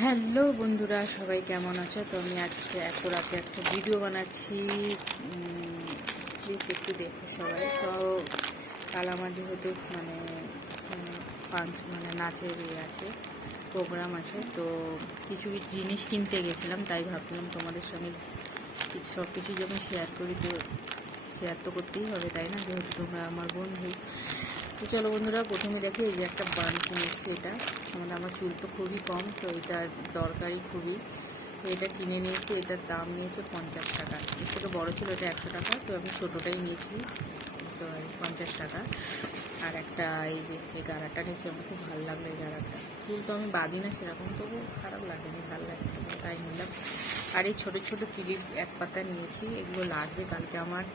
Hello বন্ধুরা, সবাই কেমন আছো? তো আমি আজকে এত রাতে একটা ভিডিও বানাচ্ছি, প্লিজ একটু দেখো সবাই। তো কাল আমার যেহেতু মানে নাচের আছে, প্রোগ্রাম আছে, তো কিছু জিনিস কিনতে গেছিলাম, তাই ভাবলাম তোমাদের সঙ্গে সব কিছু যখন শেয়ার করি তো শেয়ার তো করতেই হবে, তাই না? যেহেতু তোমরা আমার বন্ধু। তো চলো বন্ধুরা, প্রথমে দেখো এই যে একটা বান কিনেছি। এটা আমার চুল তো খুবই কম, তো এটা দরকারি খুবই। তো এটা কিনে নিয়েছি, এটার দাম নিয়েছে 50 টাকা। এর থেকে বড়ো ছিল এটা 100 টাকা, তো আমি ছোটোটাই নিয়েছি, তো 50 টাকা। আর একটা এই যে এই গাড়াটা নিয়েছি, আমার খুব ভালো লাগলো এই গাড়াটা। চুল তো আমি বাঁধি না সেরকম, তবু খারাপ লাগেনি, ভালো লাগছে, তাই নিলাম। আর এই ছোটো ছোটো ক্লিপ এক পাতা নিয়েছি, এগুলো লাগবে কালকে আমার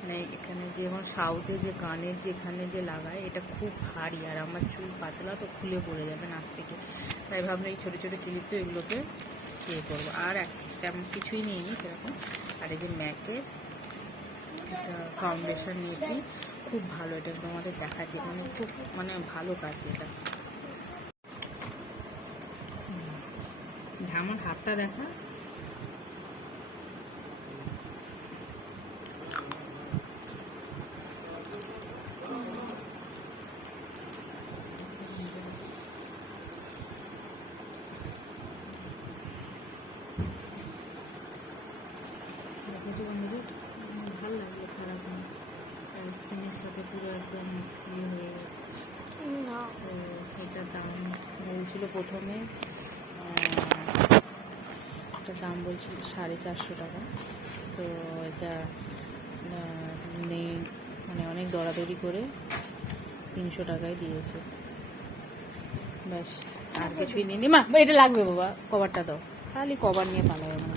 মানে এখানে যেমন সাউথে যে গানের যেখানে যে লাগায়, এটা খুব ভারী, আর আমার চুল পাতলা তো খুলে পড়ে যাবে নাচ থেকে, তাই ভাবলাম এই ছোটো ছোটো ক্লিপ তো এগুলোকে ইয়ে করবো। আর তেমন কিছুই নিইনি সেরকম। আর এই যে ম্যাকের একটা ফাউন্ডেশন নিয়েছি, খুব ভালো, এটা তোমাদের দেখাচ্ছে, মানে খুব ভালো কাজ এটা। আমার হাতটা দেখা, দেখেছো বন্ধুদের, ভালো লাগলো, খারাপ না। স্কিনের সাথে পুরো একদম ইয়ে হয়ে গেছে। তো এটার দাম বলছিল প্রথমে, এটার দাম বলছিল 450 টাকা। তো এটা অনেক দরাদরি করে 300 টাকায় দিয়েছে, ব্যাস। আর কিছুই নিই। মা এটা লাগবে বাবা, কভারটা দাও, খালি কভার নিয়ে পালাবে না।